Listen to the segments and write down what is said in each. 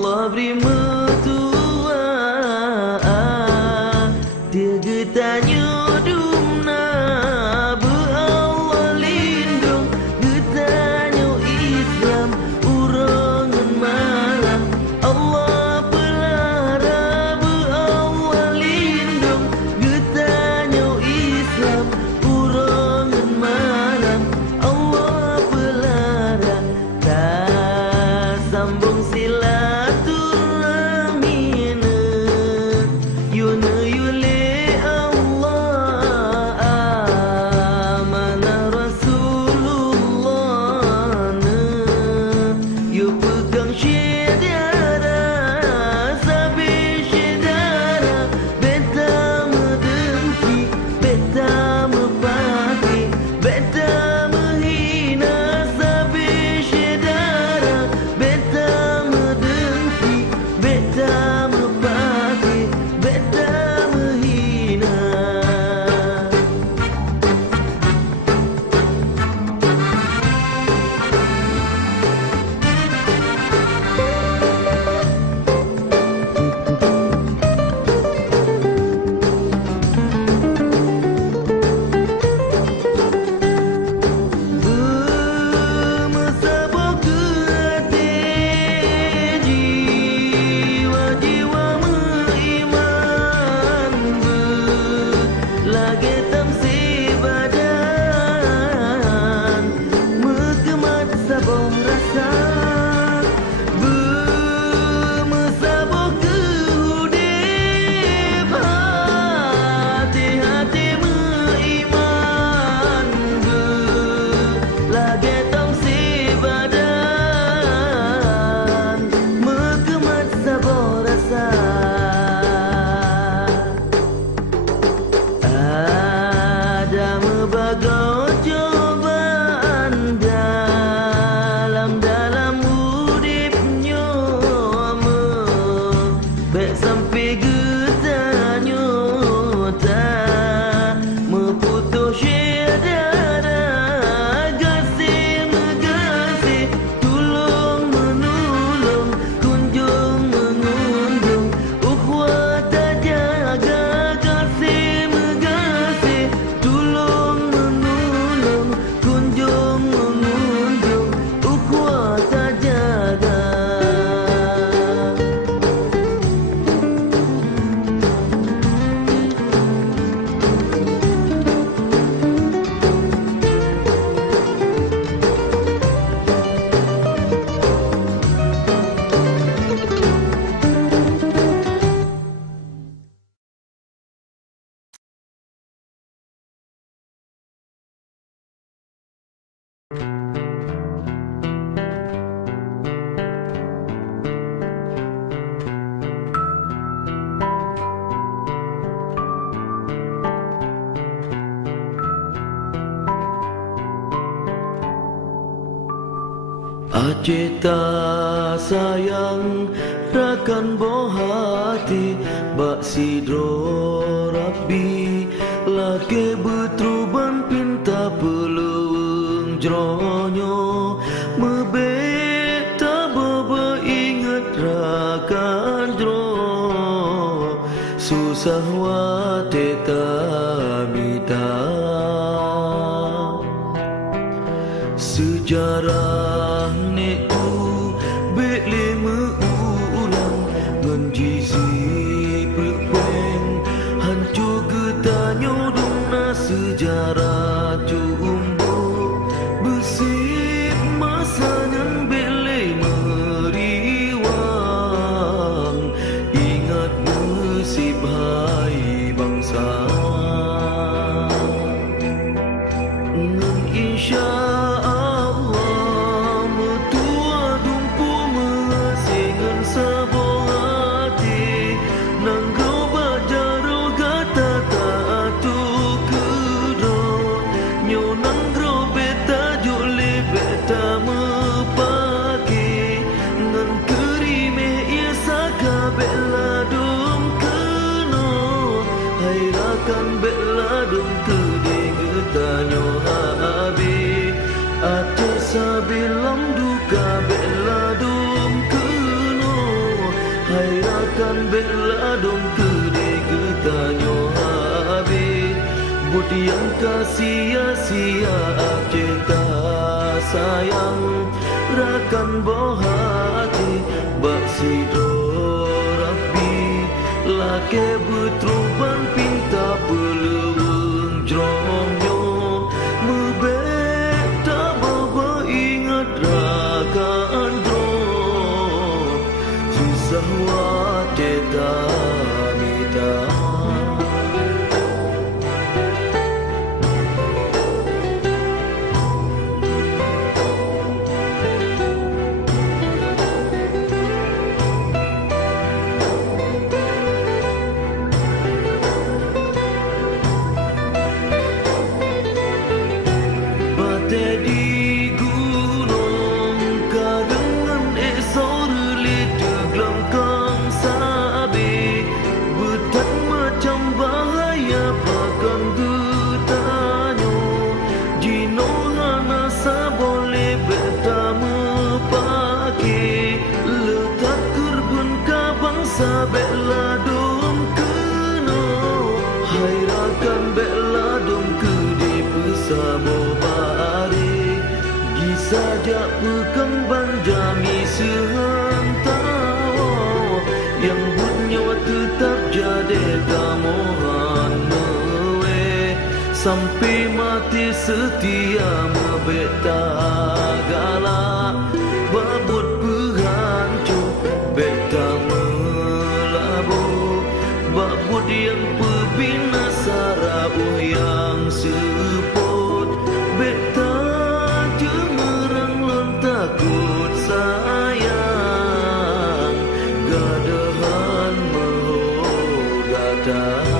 Allah beri mertua, dia getanya dumna, Allah lindung getanya Islam urangan malam. Allah pelara Allah lindung getanya Islam urangan malam. Allah pelara tak sambung silaturahmina, yuna yule Allah amanah Rasulullah na, yu pegang syedara sabi syedara, beta medengki beta mepaki beta menghina sabi syedara, beta medengki beta mepaki beta menghina. Bersabuk ke hati jiwa-jiwa beriman, berlagi tamsi badan, mengemat sabung rasa, bermesabuk ke hudib, hati-hati beriman, berlagi tamsi badan, mengemat sabung rasa. Ada membagau cobaan dalam hidupnya, baik sampai getanya tak meputus syedara, gasih megasih tulung menolong kunjung mengunjung, ukhuwah tak jaga, gasih megasih tulung menolong kunjung mengunjung, ukhuwah tak jaga. Aceh tak sayang rakan bohati, bak sidro Rabbi laki betruban pinta peluang jronyo, mebeta bobo ingat rakan jro, susah wate tamita sejarah neku bele meulang menjizi pepeng hancur getanyo dungna sejarah jumbo besip masanya bele meriwang ingat nasib hai bangsa. Insya Allah metua dumpu mengasingan sabung hati, nanggau bajaro gata taatu kedon, nyo nanggro beta jole beta mepaki, ngan kerime ia saka bela dum keno, hai rakan bela dum kedeng getanyo abi, ate sabilam duka bela dum keno. Hai rakan bela dong kede getanyo habe Budi yang sia-sia cinta sayang Rakan bohati bak sido Rabbi Lake betruban pinta peleweng jromyo Mebeta baba ingat rakan dro Susah wateta mita Bella dom keno Hai rakan bella dom kede pesamo bare Gisajak pekang banjami sehantawa Yang bernyawa tetap jadi kamohan mewe Sampai mati setia mebeta galak Babut berhancur beta Babut yang pembina sarau yang seput Beta jemerang lon takut sayang Gadahan mehogatang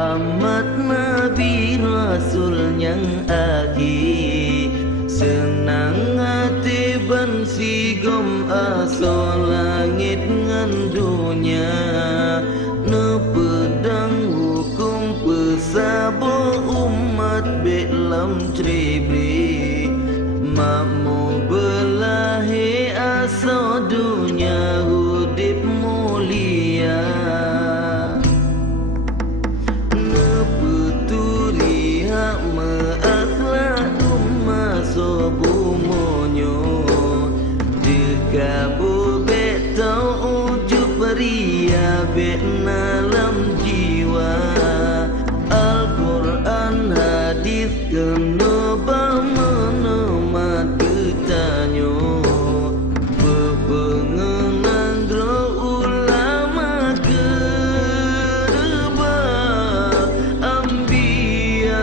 Muhammad Nabi Rasul yang akhir Senang hati ban sigom aso langit ngan dunia Ne pedang hukum pesabo umat belam tribri Makmu belahi aso dunia hudip mulia Kabu betau ujub ria bet dalam jiwa Al-Quran hadis kenobah menemat ketanyo Bebengenan dro ulama kedeba ambia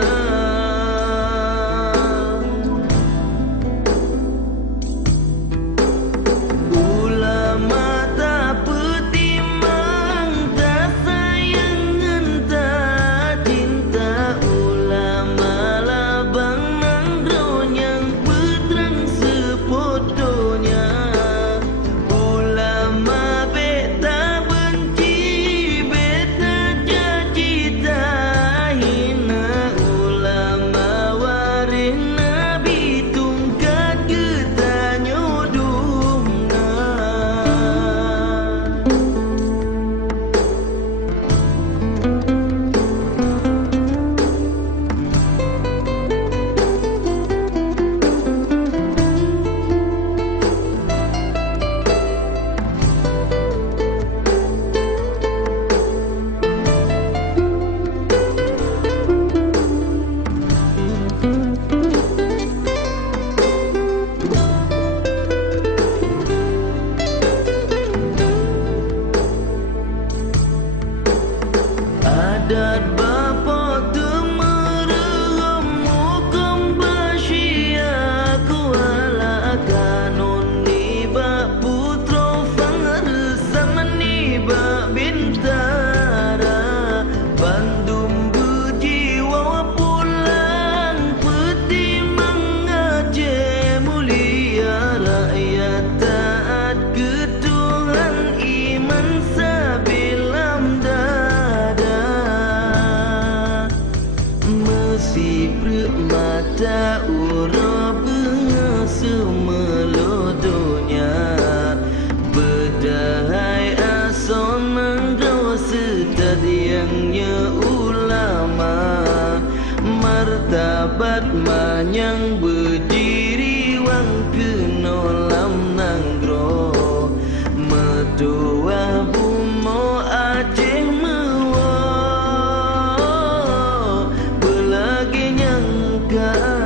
tak ura semelodonya berdahai ason mangro setadiangnya ulama martabat manyang berdiri wang kenolam nanggro metua bumo Aceh mewa belagi nyangka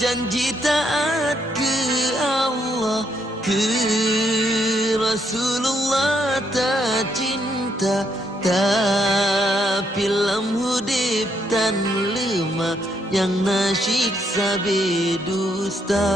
janji taat ke Allah ke Rasulullah tak cinta tapi lam hudip tan lemah yang nasyik sabe dusta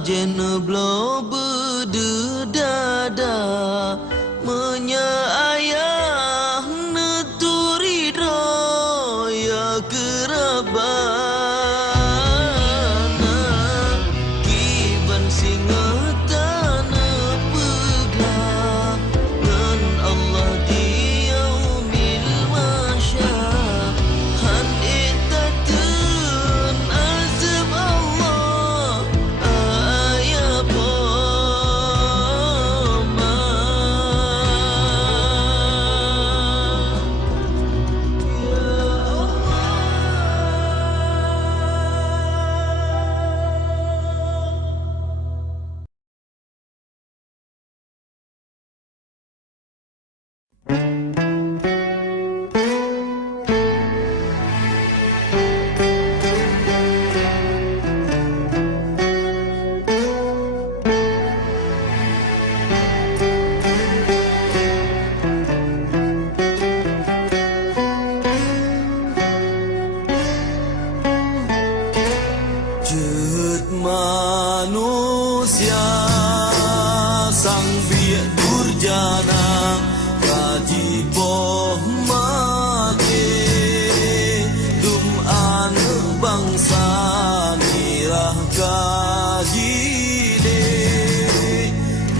bajen blo berdedada menyayah neturi ya kerabana kiban singa tanah peglah dan Allah di yaumil masyar han itatun azab Allah ayah poma Indonesia sang biak durjana kaji poh mati dum ane bangsa mirah kaji de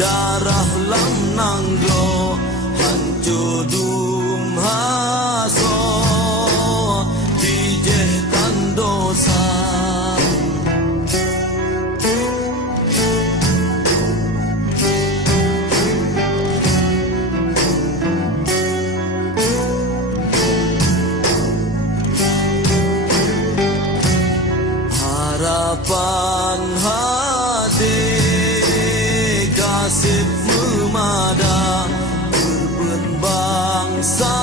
darah lam nanglo hancur dum haso dijeh tandosa harapan hati kasih memada berben bangsa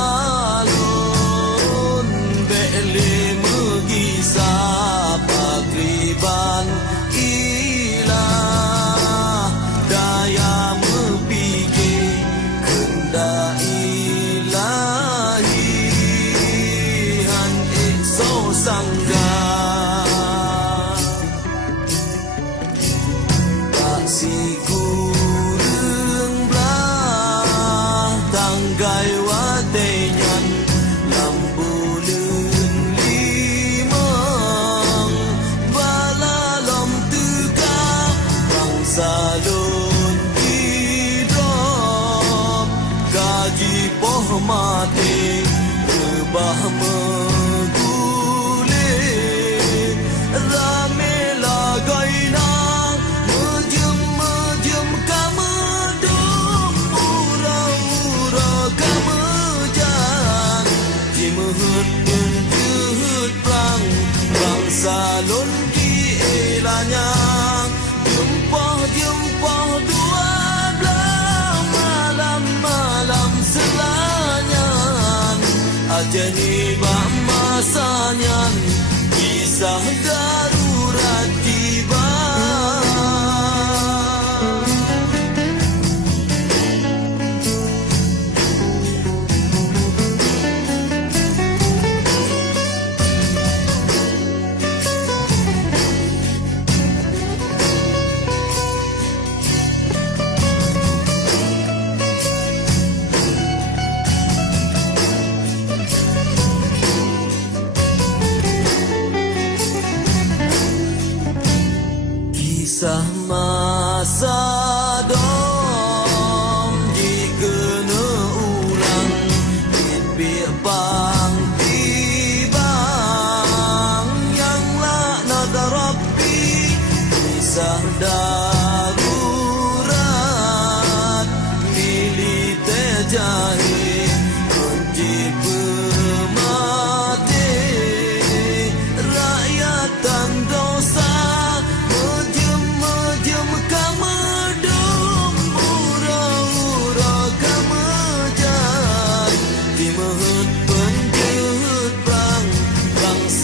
lun beli megisah pakriban ilah daya mepikir kenda ilahi han ekso sangga si kurang belah tanggai watenyan lambulun limang balalom tegak bangsa lun hidup gaji poh mati rebah megulir rame lagai nang salon di elanya jempah dua belah malam selanyan ajani bak masanya kisah darurat tiba kisah masa dom dikena ulang bibir bang tibang yang laknat Rabbi kisah darurat militer jahil kunci pemati rakyat dan dosa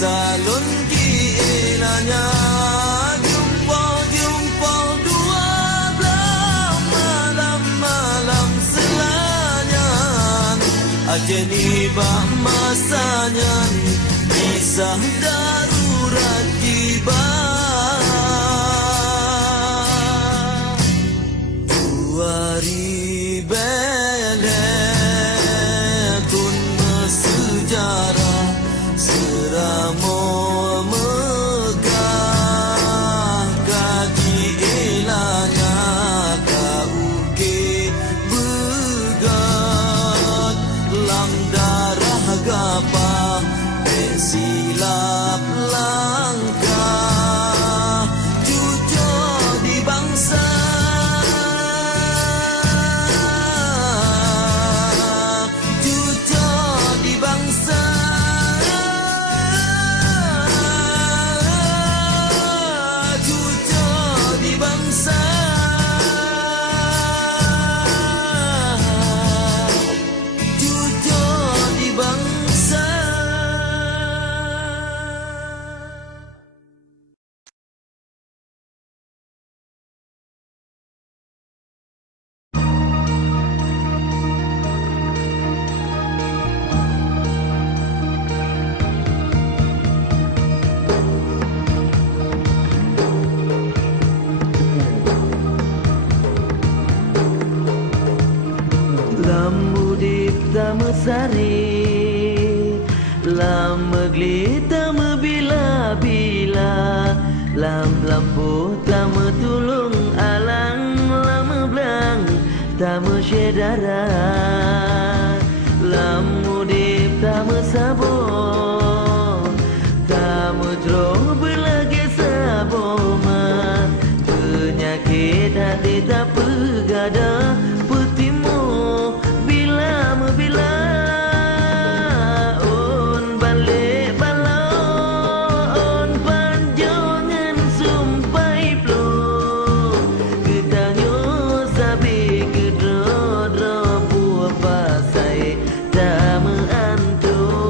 salon kielanya jumpa dua belah malam selanyan ajeni bak masanya kisah darurat tiba tuari bele tun sejarah seramo megah gaji elanya kauke begat lang darah gapah silap langkah mesari lam megli tama bila-bila lam lampu tama tulung alang lam belang tama syedara lam mudip tama sabo tama jroh belagi sabo ma penyakit hati tak pegada petimu bila bila on balik balon panjangan sumpai plo ketanyo sabi kedro buah pasai tama antun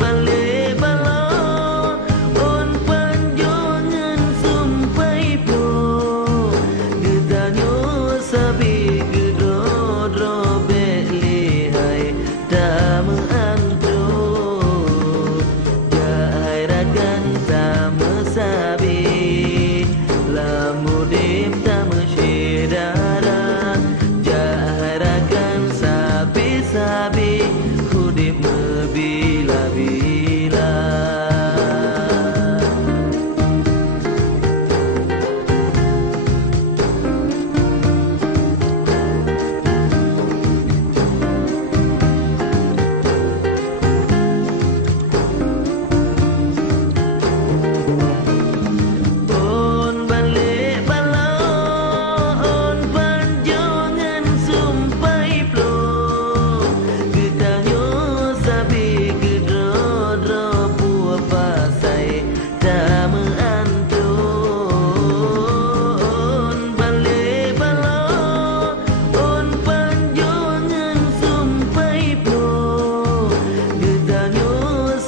balik balon on panjangan sumpai plo ketanyo sabi kedro belihai tama antun jahai rakan tama sabi lamudim tama syedara jaharakan sabi-sabi hudip bila-bila on balik balon panjangan sumpai plo ketanyo sabi kedro buah pasai tama antun balik balon on panjangan sumpai plo ketanyo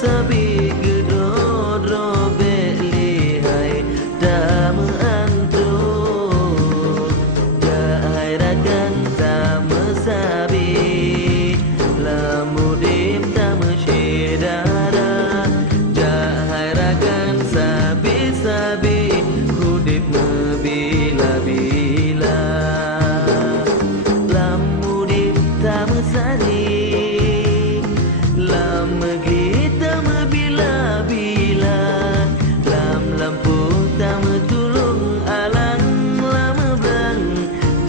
sabi kedro belihai tama antun jahai rakan tama sabi lamudim tama syedara jahai rakan sabi-sabi hudip bila-bila lamudip tama sari lam megli tama bila-bila lam lampu tama tulung alang lam belang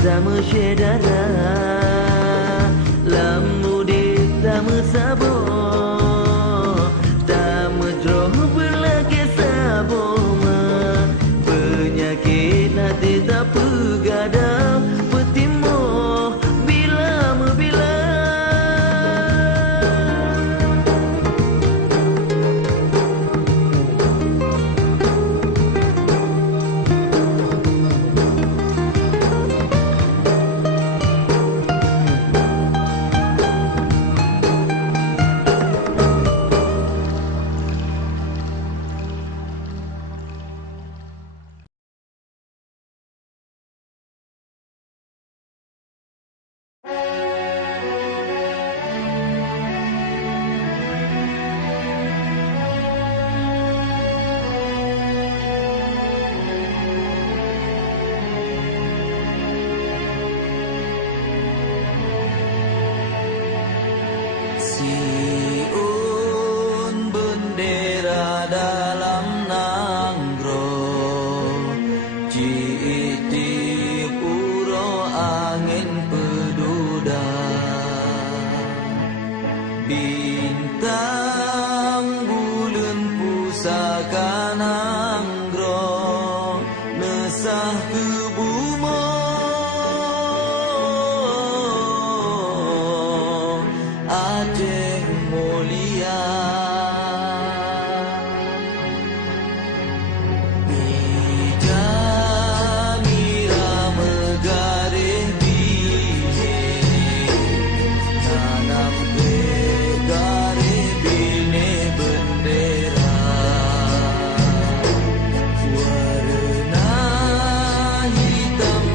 tama syedara lam mudip tama sabo tama jroh belagi sabo ma penyakit hati tak pegada petimu bila-bila siun bendera dalam nanggro ciiti puro angin peduda bintang bulan pusaka nanggro nesah ke bumo Aceh mulia Bijamira megareh biji tanam gareh bine bendera warna hitam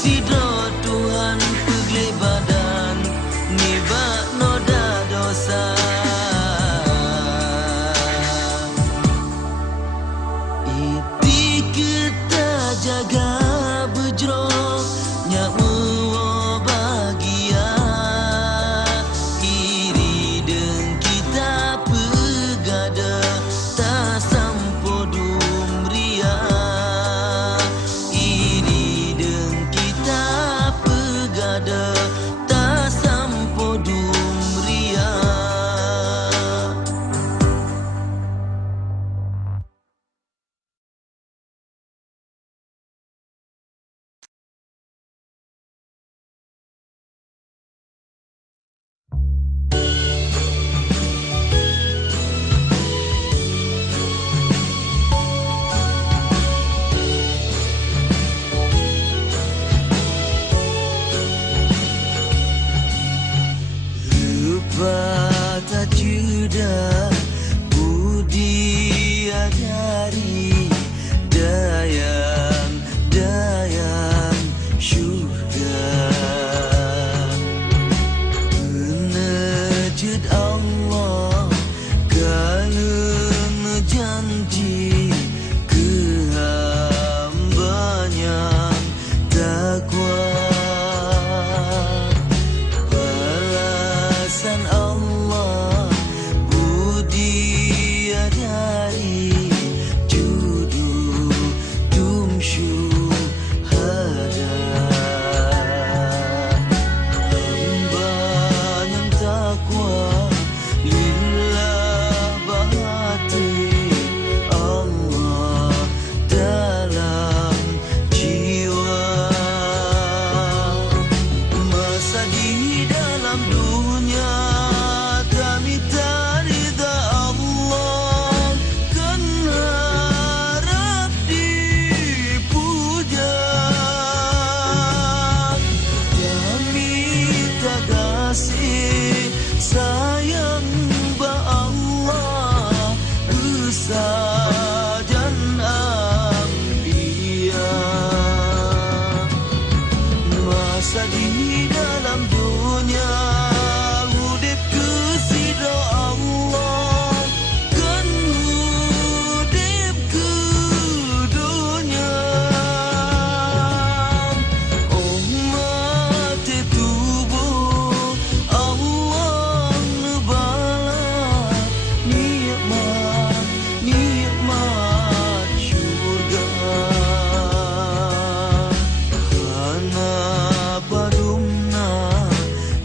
sidro Tuhan pegle badan nibak noda dosa iti kita jaga bejro nyak mewo bahagia iri deng kita pegada tak sampo dumria iri deng kita pegada tak sampo dumria. Rupa tak juda budi adari dayang syurga menajud Allah kalau janji ke hambanya takwa balasan Allah budi adari judu tumsyu hada hamba yang takwa lillah bahati Allah dalam jiwa masa di dalam dunia kami tak ridha Allah kan harap dipuja kami tak kasih sayang ba Allah besar dan ambia masa di dalam dunia udip kesidra Allah kan udip ke dunia umat tubuh Allah nebala nikmat syurga karena padumna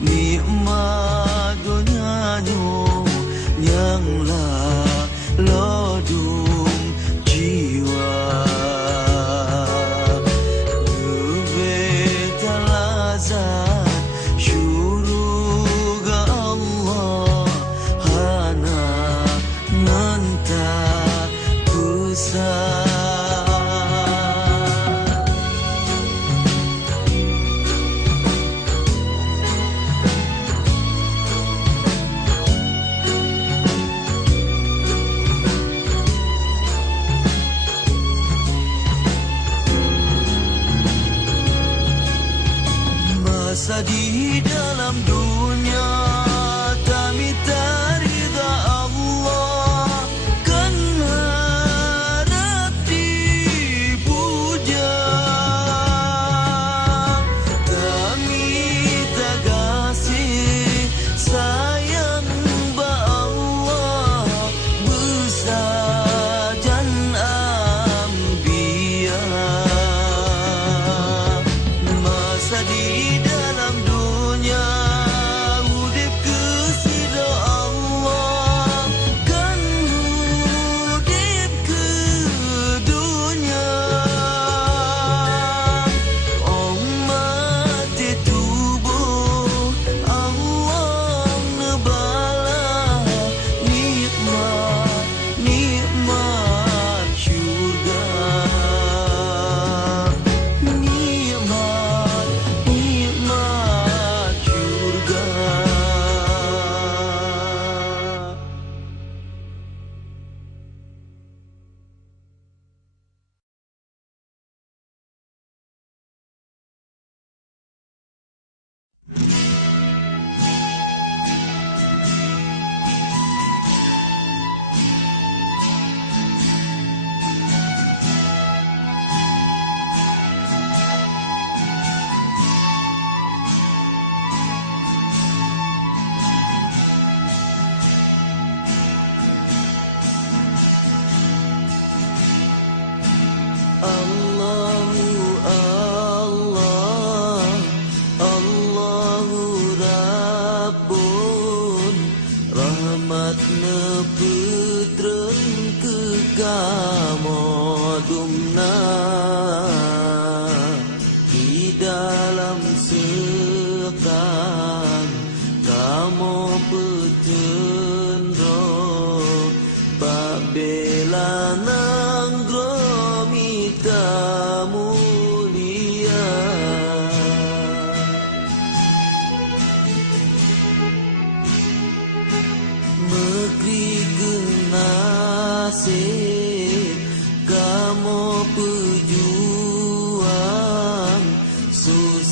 nikmat dunianyo nyanglah lodung jiwa lebih talazat syurga Allah hana nanta kusah. Masa di dalam dunia kami tak ridha Allah kan harap dipuja kami tak kasih sayang ba Allah besar dan ambia masa di dalam dunia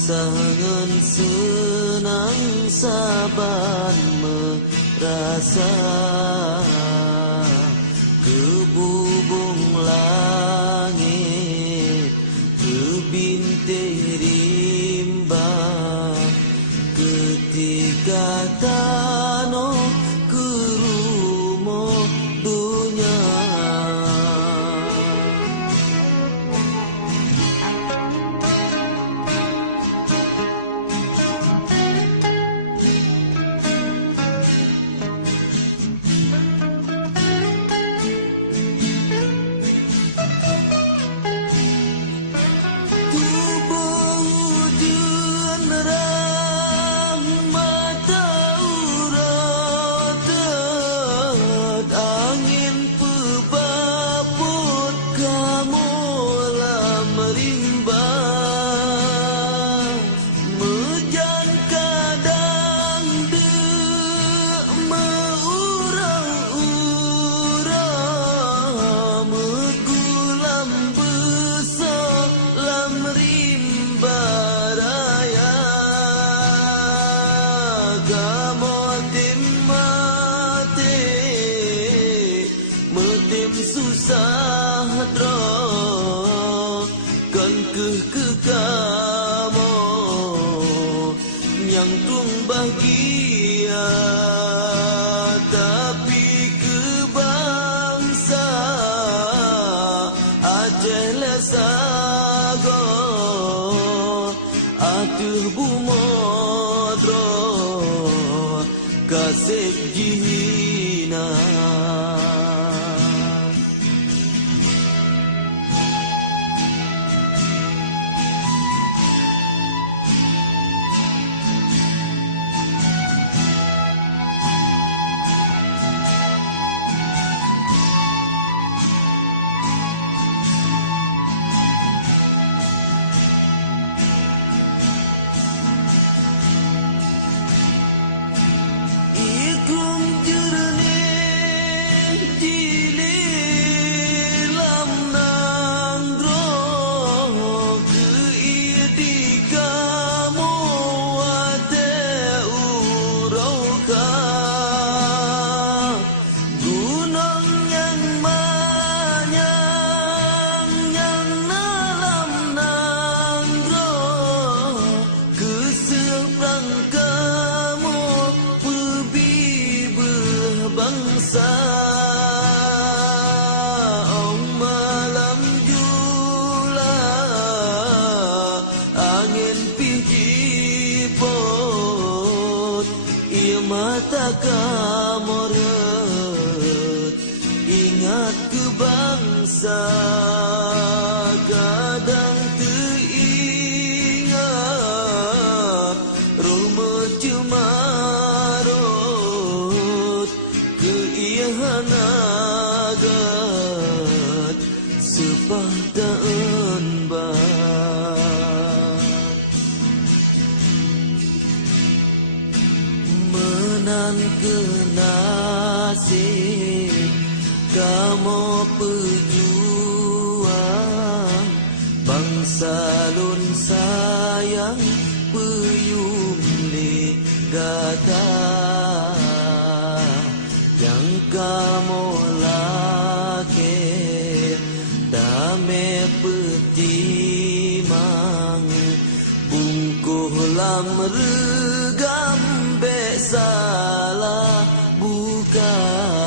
sangat senang saban merasa ke bubung langit, ke bintik rimba, ketika tanah ke rumah dunia. Susah drog kan ke kamu yang tung bahagia, tapi ke bangsa Aceh lesago atuh bumodro kasih jihina. Mata kamoret ingat ke bangsa, kadang teringat roh mecumarut ke ihanagat sepahdaan menan ke nasib kamu pejuang bangsa lun sayang peyum legata yang kamu lake dame petimang bungkuh lam regam salah bukan.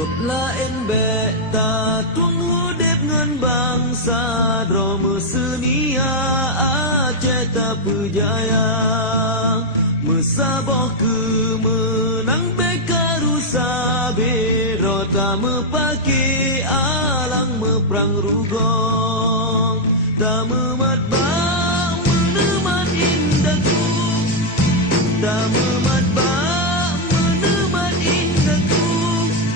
Gop lain bek ta tung hudep ngan bangsa drama senia Aceh tak berjaya Mesabah kemenang bekarusa berota mepake alang meperang rugong tak memat bang meneman indahku tak memat bang meneman indahku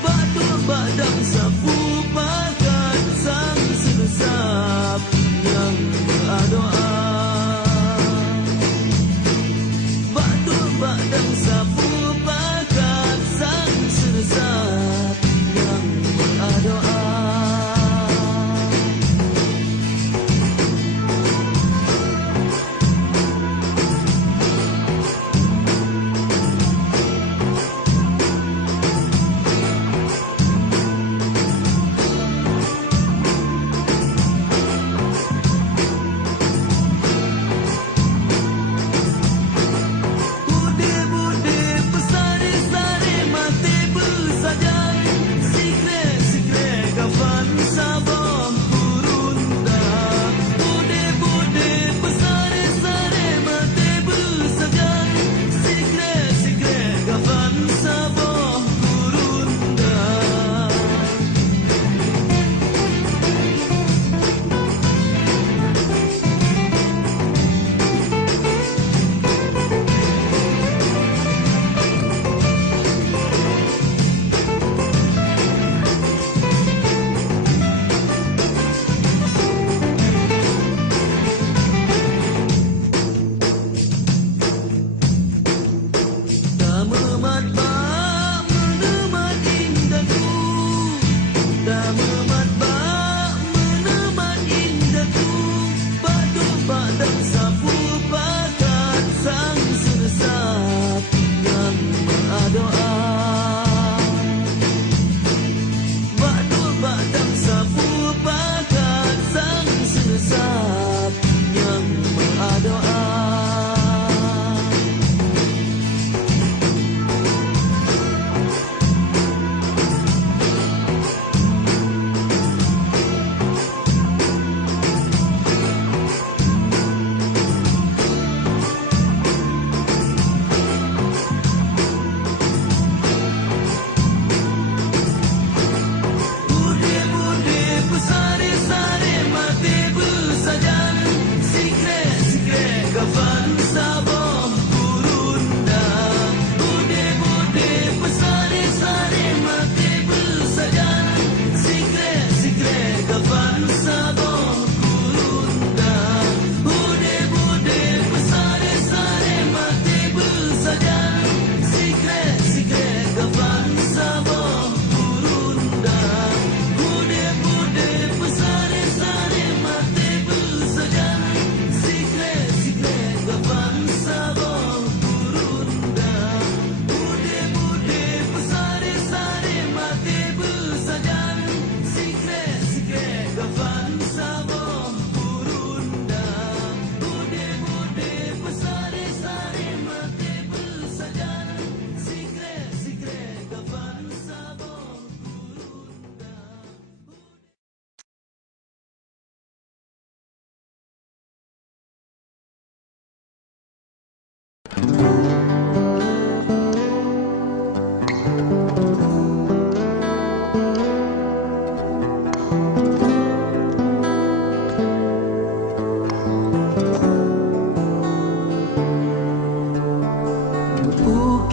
batul badang sapu pakat sang sedesap yang berdoa badang sapu pakat sang sedesap yang berdoa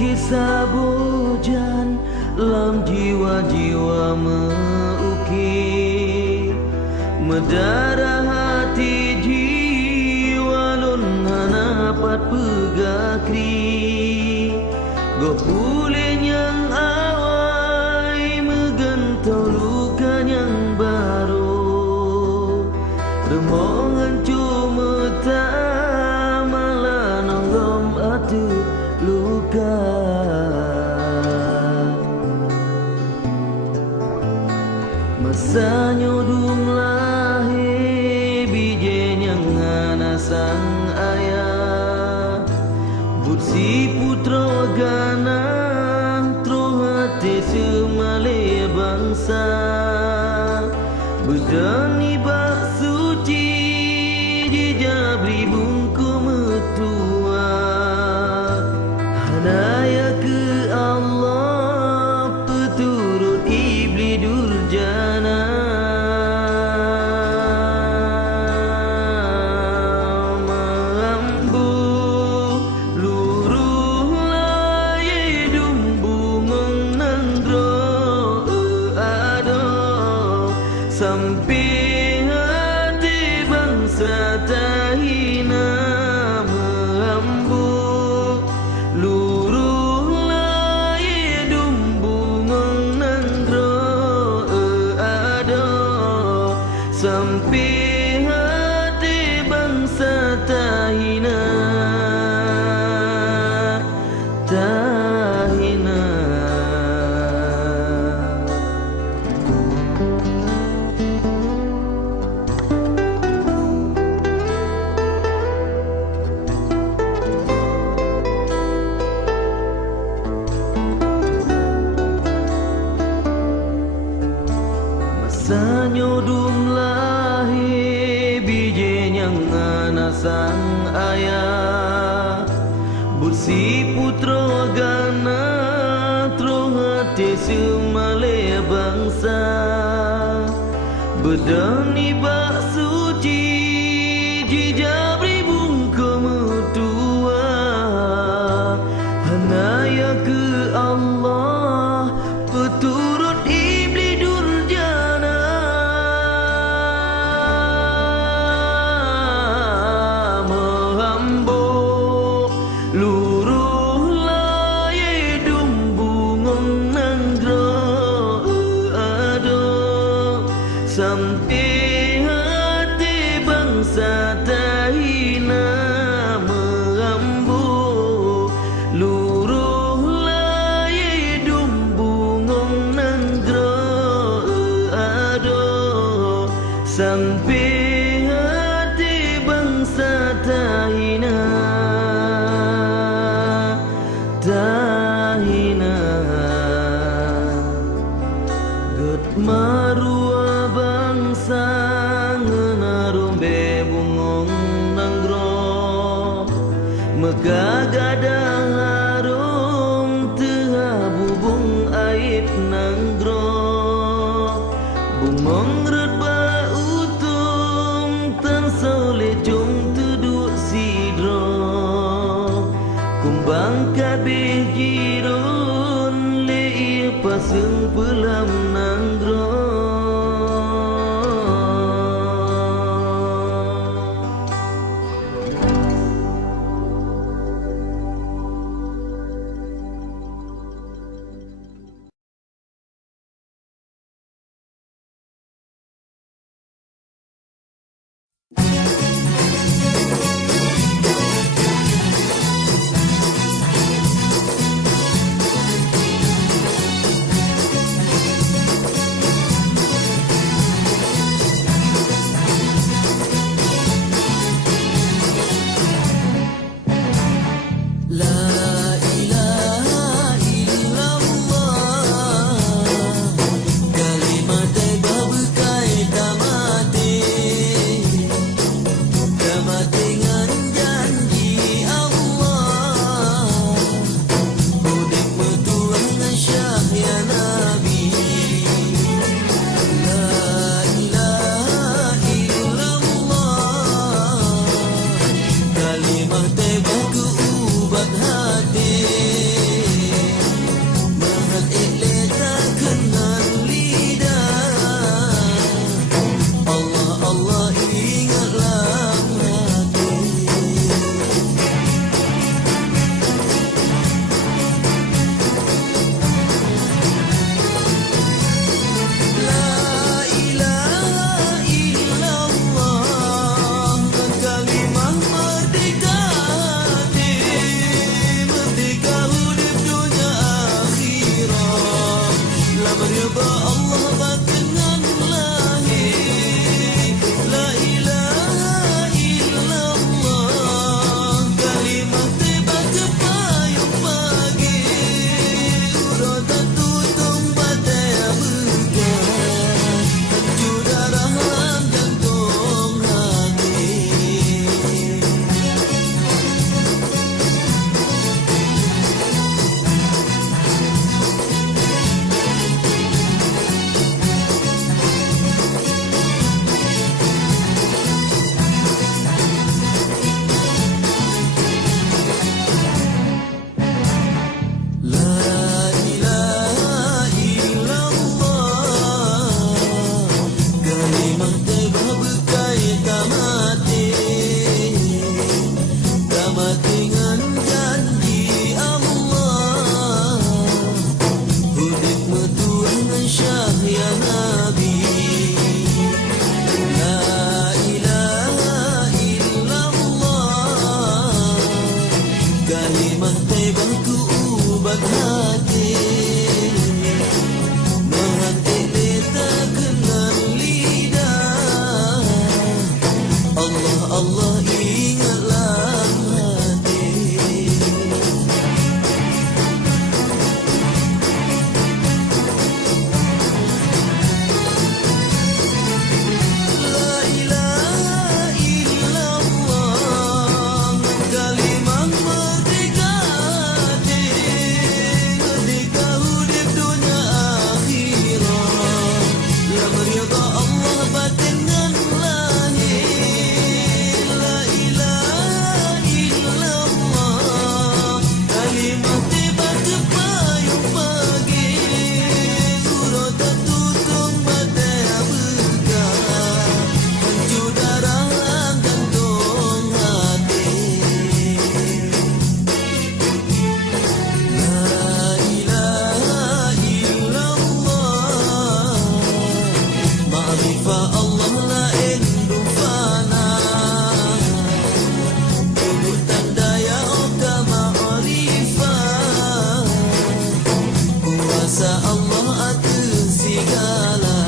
Kisah bojan lam jiwa-jiwa meukir Medara hati jiwa lun hanapat pegakri Go pulih yang awai megentau luka yang baru Remongan cuma tak malah nonggom atu luka Masa nyodum lahir bijen yang ngana sang ayah Butsi putra gana tro hati semalebar bangsa Berdani bak suci Jijabri bungku metua Hanaya ke Allah Peturut iblis durjana Mambu luruh laye dumbungong nandro ado Sampai hati bangsa tahina Mambu luruh laye dumbungong nandro ado Sampai hati bangsa tahina Tahina Masanya dum lahir bijenya ngana sang ayah Bursi putra gana Tro hati semale bangsa Berdani bak suci Jijabri bungku metua Hanaya ke Allah Peturut iblis durjana Mahambo luruh laye dumbungong nandro ado Sampai hati bangsa tahina Mahambo luruh laye dumbungong nandro ado Sampai hati bangsa tahina Tahina Gut marua bangsa Ngenarumbe bungong nanggro Megagada harum Teha bubung aib nanggro Bungong redba utung Tan soleh jom tuduk sidro Kumbang kabeh jirun Le'i pasung pelam nanggro Syah ya Nabi. La ilaha illallah, kalimah taibah ku ubat hati, menghantik leta kenal lidah. Allah Allah ingatlah hati. La ilaha illallah, kalimah merdeka hati, merdeka hidup dunia akhirat. La merida Allah batin dan lahir. La ilaha illallah, kalimah tiba ke payung pagi, guru tertutung batai berkah, hancur darah gantung hati. La ilaha illallah, ma'rifah Allah la endu fana, tubuh tanda ya oka ma'rifah, kuasa Allah atas segala.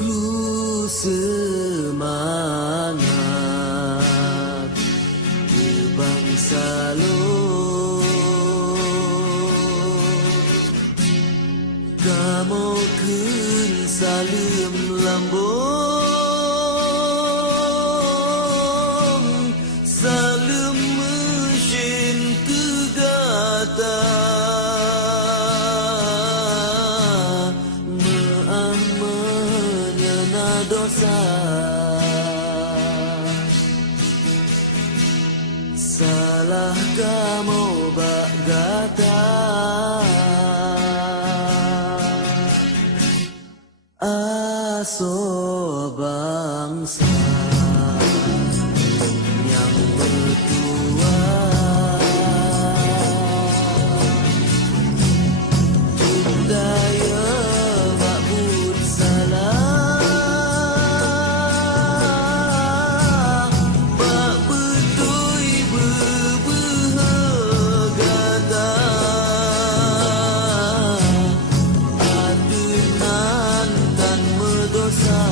Ku semangat ke bangsa lo, kamu kun salim lambung, salim mesin kegata, menyena dosa. Salah kamu bak gata, aso bangsa yang bertua, budaya makbul salah, bak betui berbehagata, adunan tan merdosa.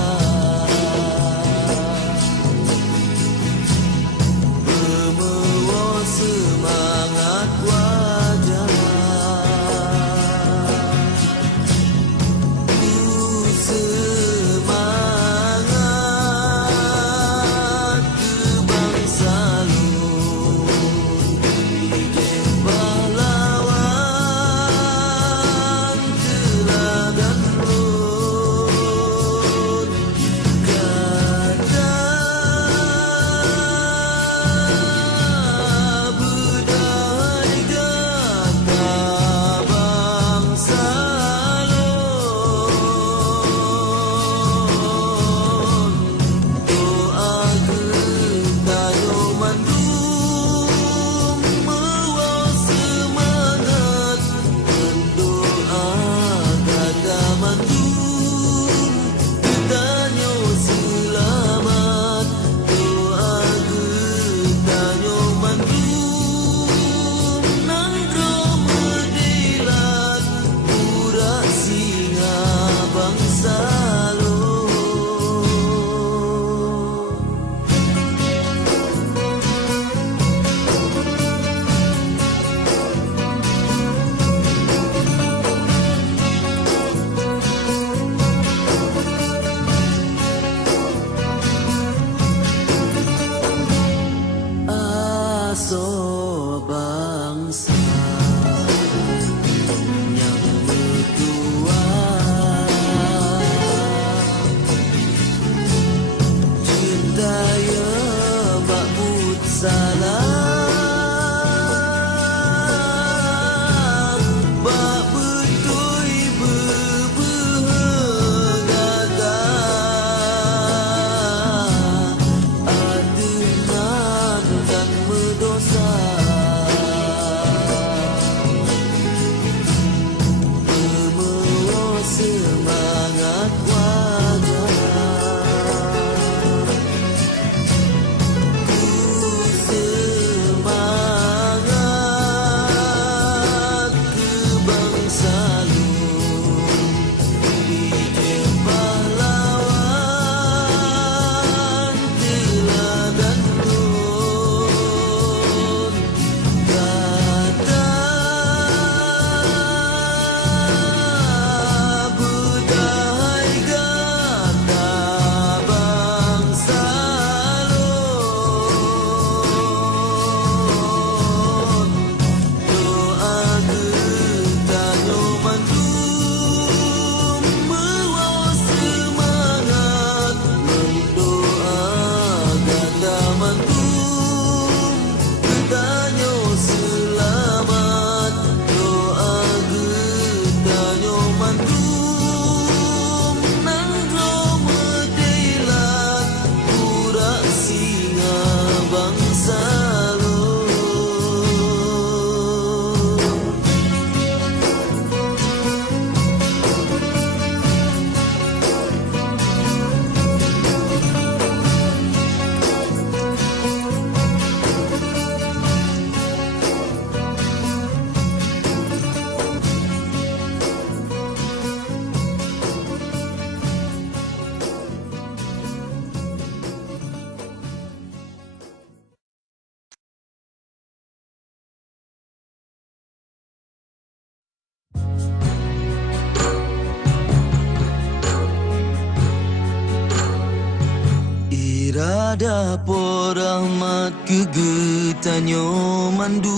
pada porahmat kegetanyo mandum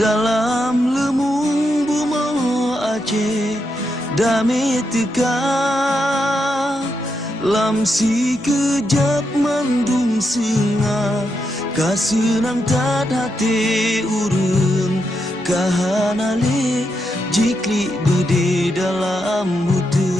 dalam lemung buma Aceh damai teka lam si kejap mandum senga kasenang tad hati urun kahanale jikli budi dalam hutu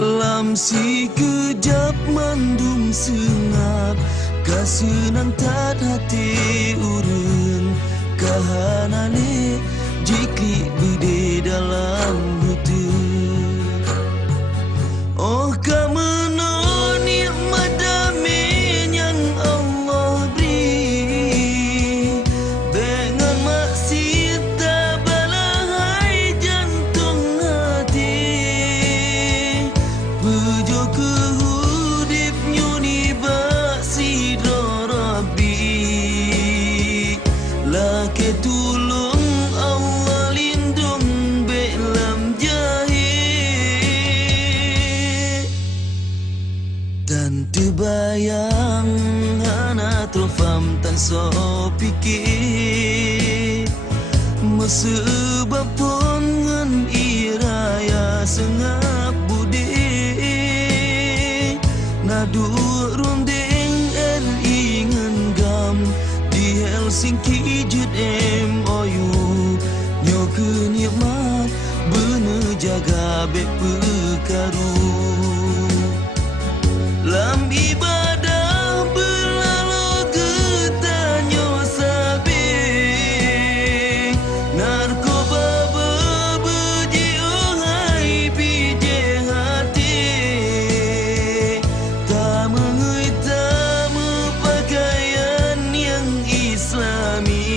lam si kejap mandum sengat kasenang tad hati urun kahanale jikli budi dalam hutu oh kameno nikmat damai yang Allah beri dengan maksud tabalahai jantung hati pujo kehudip nyuni basi Rabbi lake tulung Allah lindung belam jahit dan terbayang hana trofam tan so pikir mesebab pun ngan iraya sengap budi naduk runding el ingan gam di Helsinki jud MOU nyo kenikmat bener jaga bek perkaru lam ibadah berlalu getanyo sabi narkoba bebeji ohai pije hati tak mengui tak pakaian yang islami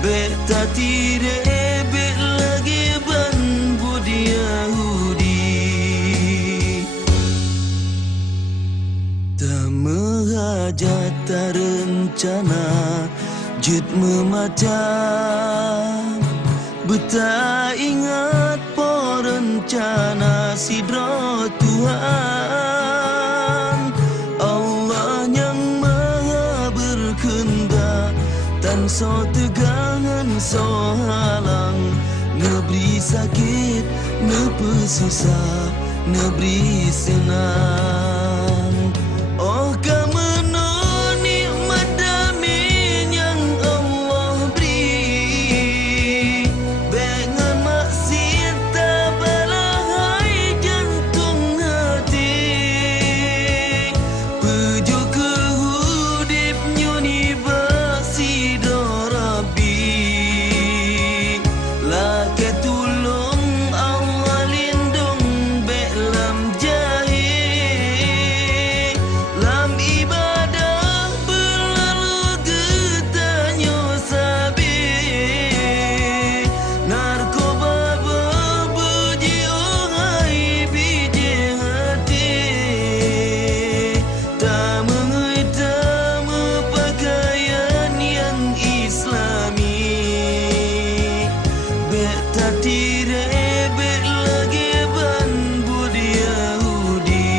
bet tak tire bet lagi ban budi Yahudi tak menghajat tak rencana jid memacam beta ingat po rencana sidro Tuhan Allah yang maha berkehendak tan so tegangan so halang neberi sakit nepe susah neberi senang oh kameno nikmat damai yang Allah beri dengan maksud tabalahai jantung hati pujo kehudip nyuni basi Rabbi lake tulung Allah lindung belam jahit lam ibadah berlalu getanyo sabi narkoba bebeji ohai bije hati tak mengui tak pakaian yang islami bet tak tire bet lagi ban budi Yahudi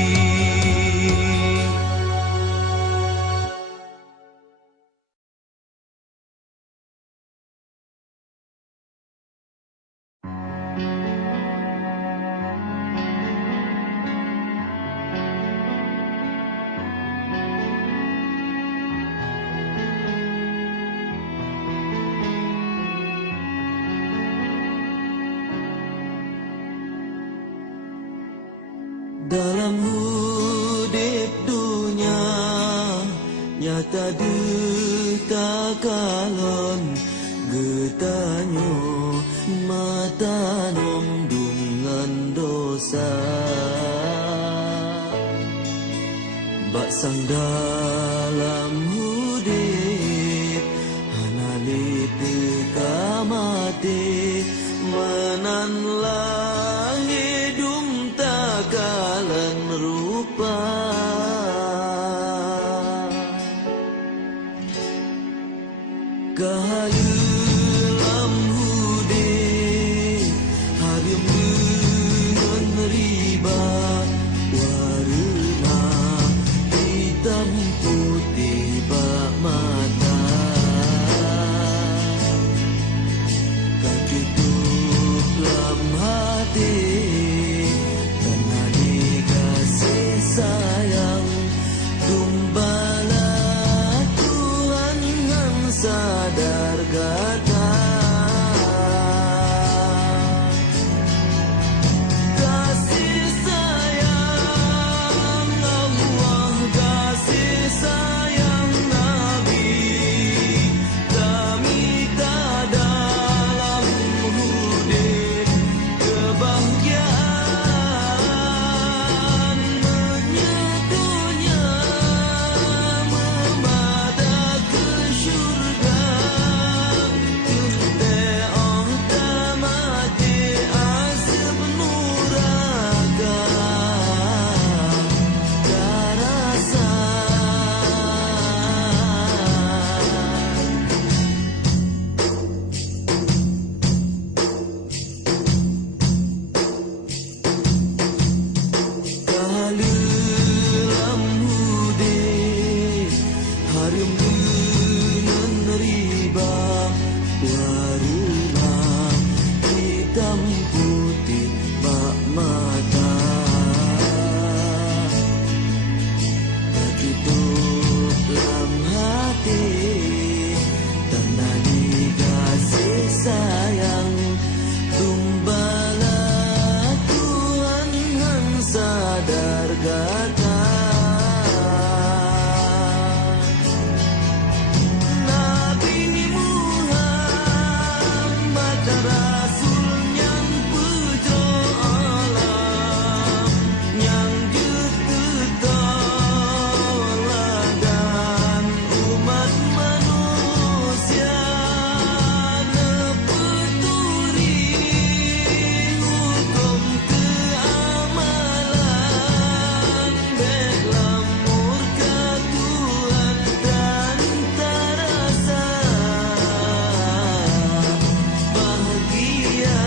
dalam hudip dunia nyata duta kalon getanyo mata nom dengan dosa baksang dalam hudip hanali teka mati menanlah hidung takalan rupa kahayu lam hudip harim dengan riba dalam hati, tanah dikasih sayang, tumbalah Tuhan yang sadar kata. Kasih sayang Allah, kasih sayang Nabi, kami tak dalam hudib kebahagiaan, menyentuhnya memada ke syurga. Kunte oh tamati asib nuraka karasa. Kahalelam hudib harum dengan riba, warna hitam putih bak mata, tertutup dalam hati, tanah dikasih sayang, tumbalah Tuhan yang sadar kata. Nabi Muhammad Rasul yang puja alam, yang teladan umat manusia, nepeturi hukum keamalan, dalam murka Tuhan dan terasa bahagia.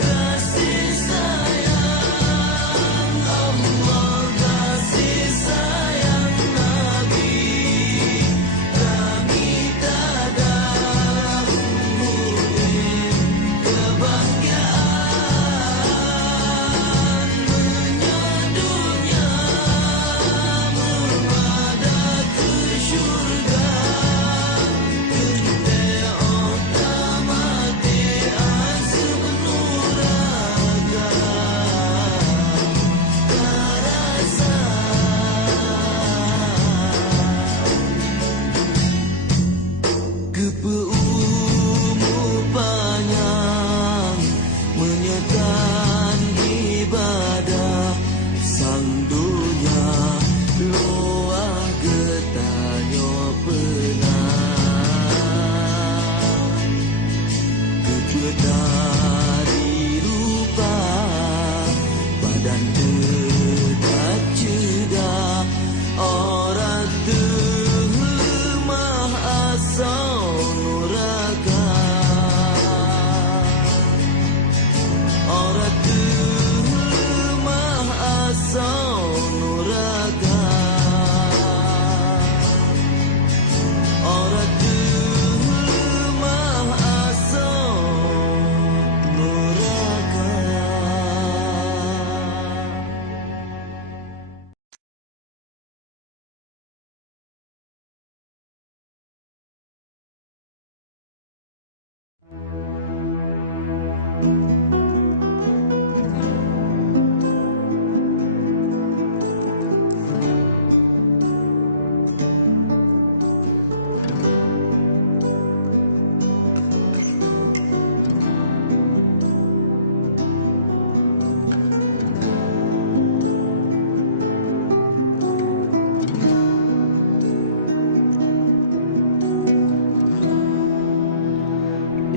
Kasih sayang Allah, kasih sayang Nabi, kami tak dalam hudib kebahagiaan, menyentuhnya memada ke syurga. Kunte oh tamati asib nuraka karasa. Kepeumur panjang menyertakan ibadah, sang dunia luah getanyo penang, kepedari rupa badan tegak cedak, orang terlemah asal nuraka, orang terlemah asal nuraka, orang terlemah asal nuraka.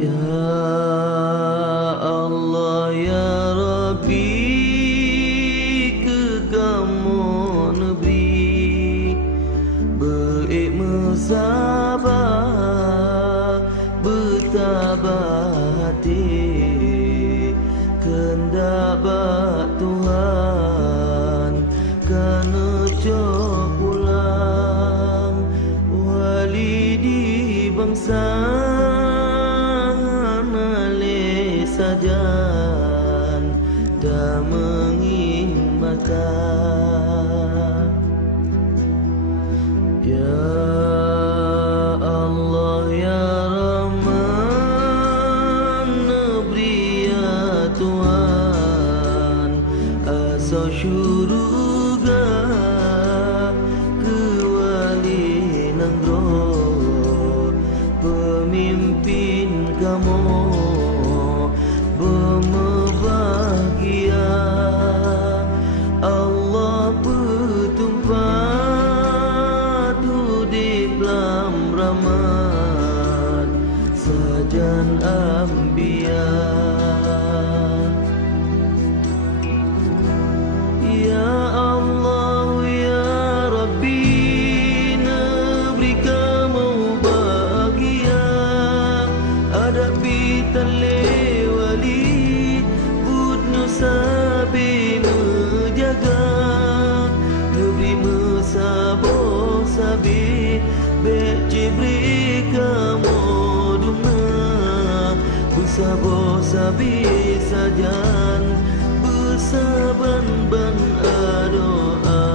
Ya Allah ya Rabbi, ke kamu negeri bersabar, bertabah hati, kendak bak Tuhan kena cok pulang, walidi bangsa mata. Ya Allah ya Rahman, beri ya Tuhan asal syurga kewali nanggro pemimpin kamu berbahagia. Allah bertumpah tu di dalam rahmat sajan anbiya. Ya Allah ya Rabbi, negeri kamu bahagia. Hadapi tali wali budnu sabi menjaga. Negeri mesabo sabi bet Jibril kamu dumna. Bersabo sabi sajan bersaban-ban doa.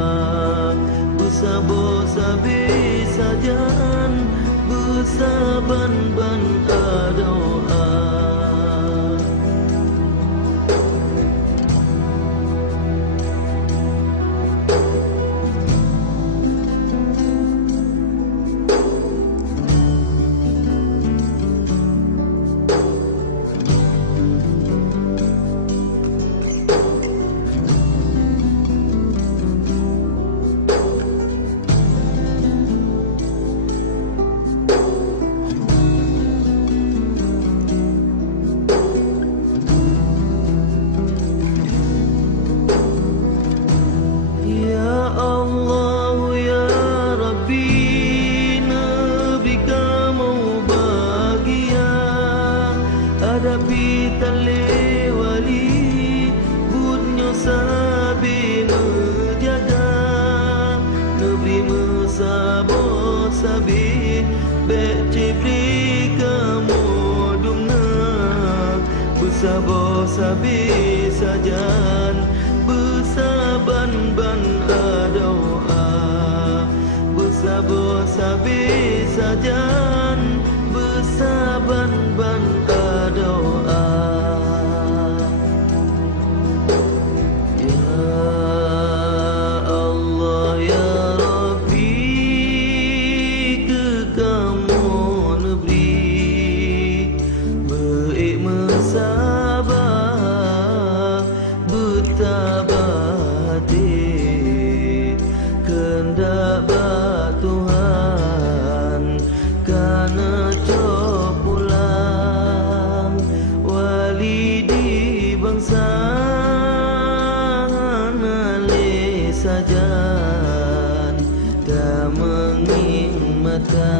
Bersabo sabi sajan bersaban-ban doa. Hadapi tali wali budnya sabi menjaga. Negeri mesabo sabi bet Jibril kamu dumna. Bersabo sabi sajan bersaban-ban doa. Bersabo sabi sajan bersaban-ban doa. Ya Allah ya Rabbi, ke kamu negeri baik mesabah bertabah hati. Kendak Tuhan karena pulang wali di bangsa nale sajan tak menging mata.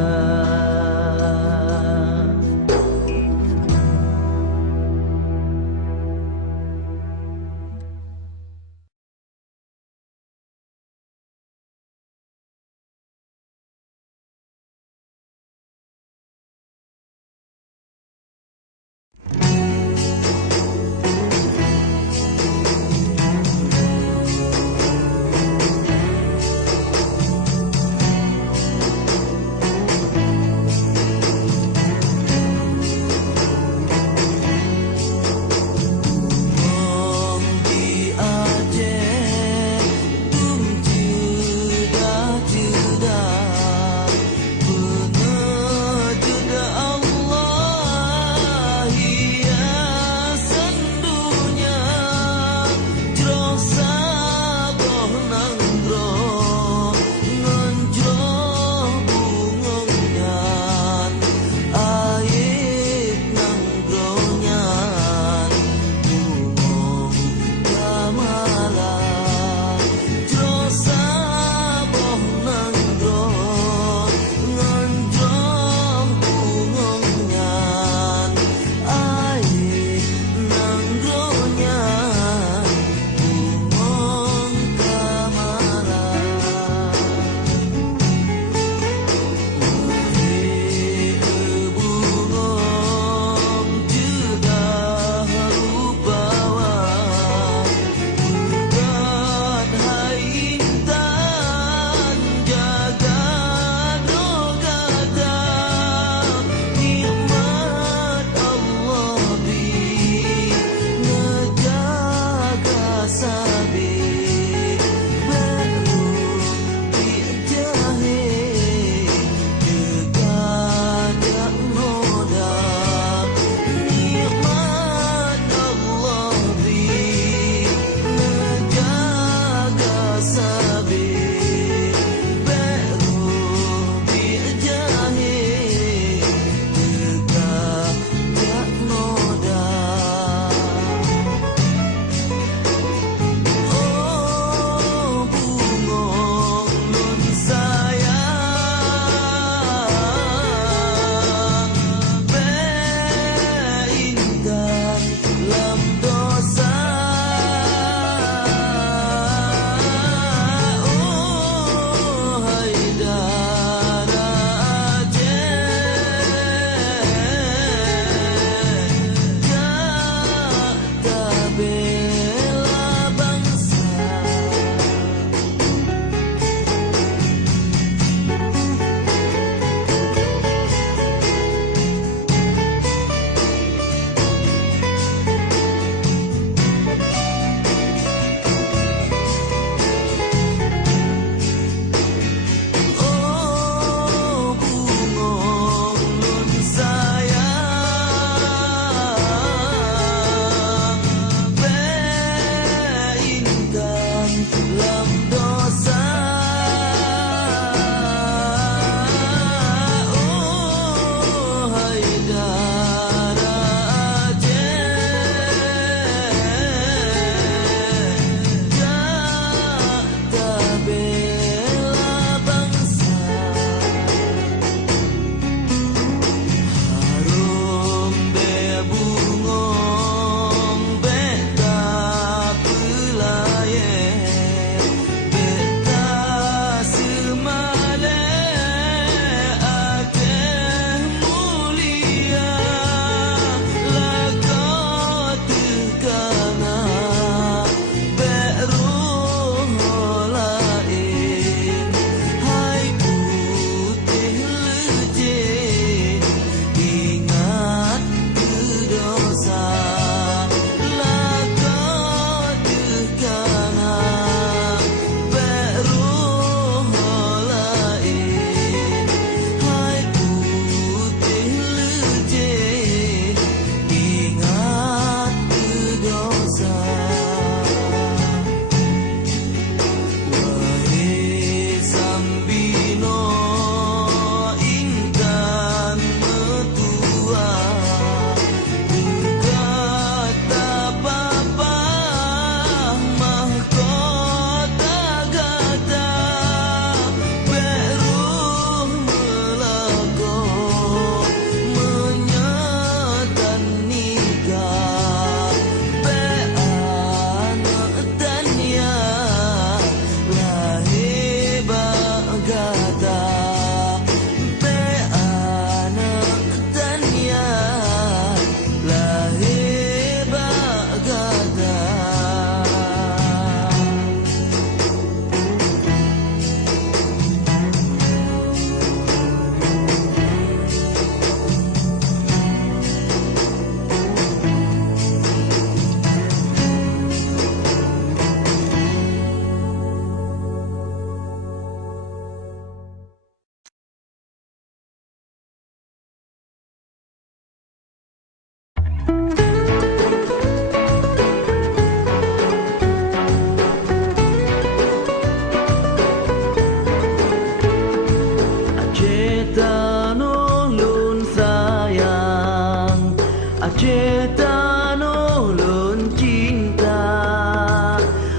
Aceh tanah lun cinta,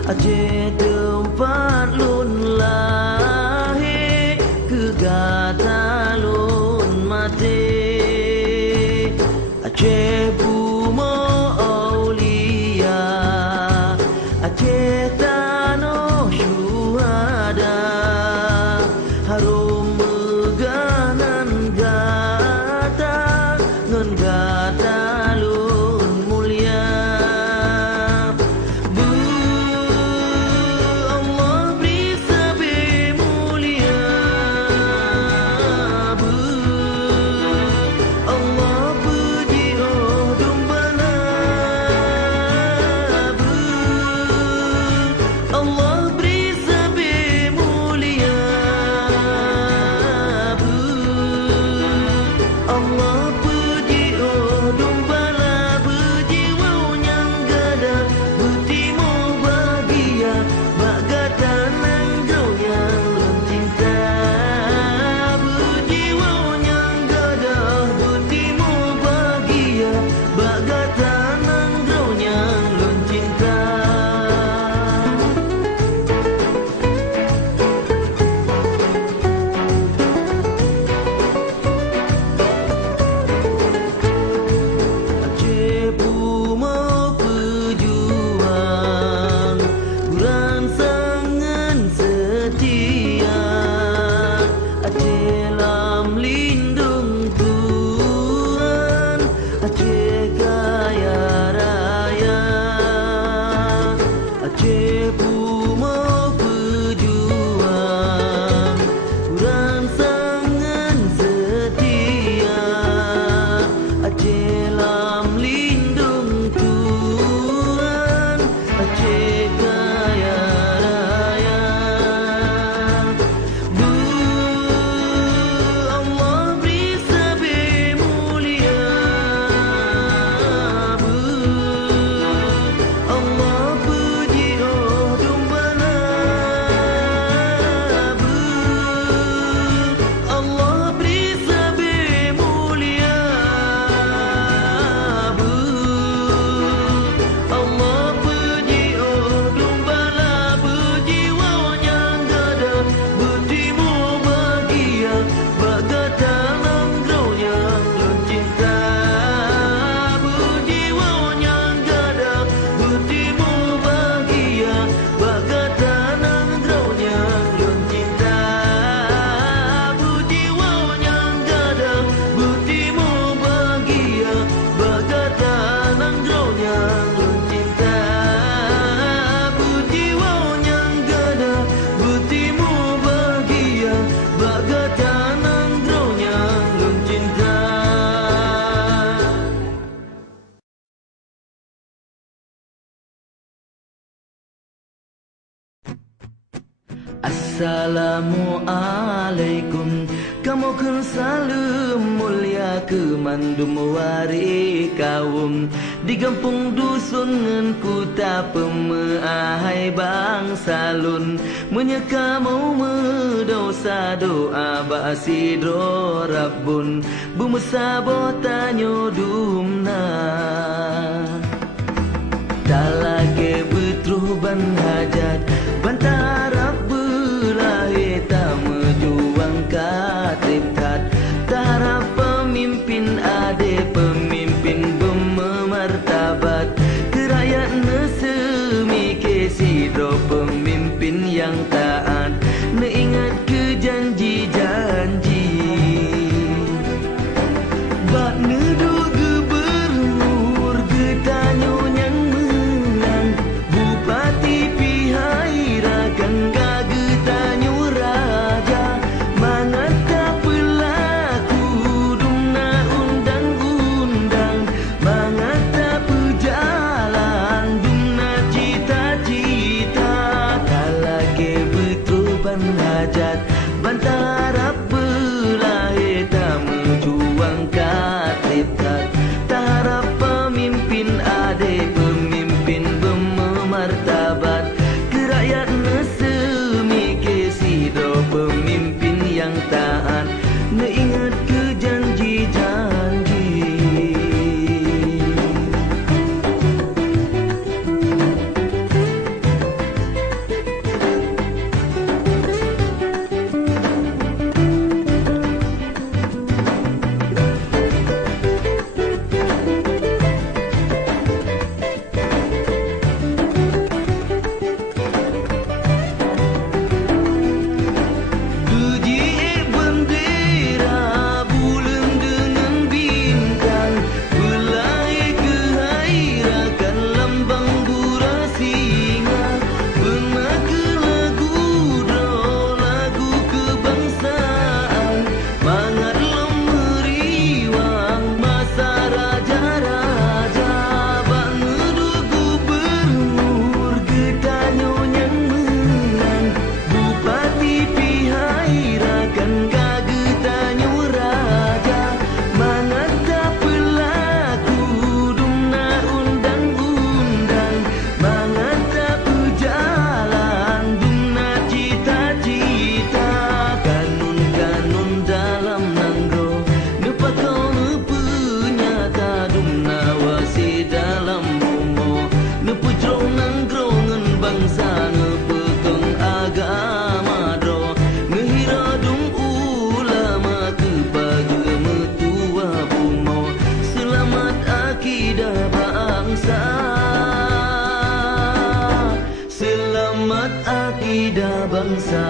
Aceh tempat lun lahir, kegata lun mati. Aceh bumi aulia, Aceh tanah syuhada, harum meganan gata, ngan gata lun mulia. Allah beri sabi mulia, Allah puji oh dumbana, Allah beri sabi mulia, Allah puji oh dumbala, berjiwa yang gada, bertimo bahagia, bagata nanggau yang lun cinta. Berjiwa yang gada, bertimo bahagia, bagata nanggau yang lun cinta. Aceh bumi pejuang, beransangan setia, Aceh lam lindung Tuhan, Aceh kaya raya. Aceh bumi pejuang, beransangan setia, Aceh lam lindung Tuhan, Aceh kaya raya. Allah beri sabi mulia, Allah puji oh dumbana, Allah beri sabi mulia, Allah puji oh dumbala, berjiwa yang gada, bertimo bahagia, bagata nanggau yang lun cinta. Berjiwa yang gada, bertimo bahagia, bagata nanggau yang lun cinta. Berjiwa yang gada, bertimo bahagia, bagata nanggau yang lun cinta. Berjiwa yang gada, bertimo bahagia, bagata nanggau yang lun cinta. Assalamualaikum, kamu kan salam mulia kemandum wari kaum, di kampung dusun ngan kuta pemahai bangsa lun, menyeka mau medosa doa basidro rabbun, bumesa botanyo dumna. Talage betruh ban hajat, bantara belahi tak mejuang katibkat, tara pemimpin ade pemimpin bermartabat, kerajaan nesemi kesidro pemimpin yang taat, neingat ke janji-janji. Bak nedu gubernur bangsa. Selamat akidah bangsa.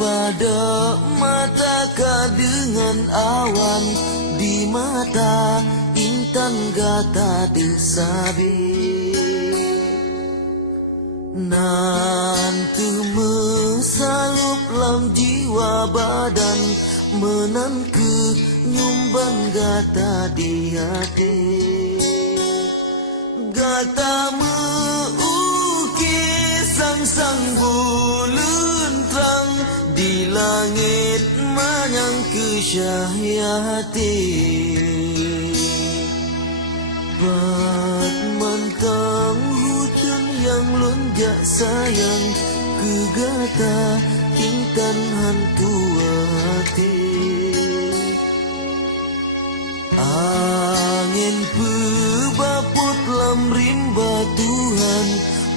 Pada mata dengan awan, di mata intan gata desabe. Nanti mesalup lam jiwa badan, menan ke nyumban gata di hati. Gata meukis sang-sang bulan terang, di langit manyang kesyahiyati. Bat mantang hujan yang lonjak sayang, kegata intan hantu hati. Angin pebaput lam rimba Tuhan,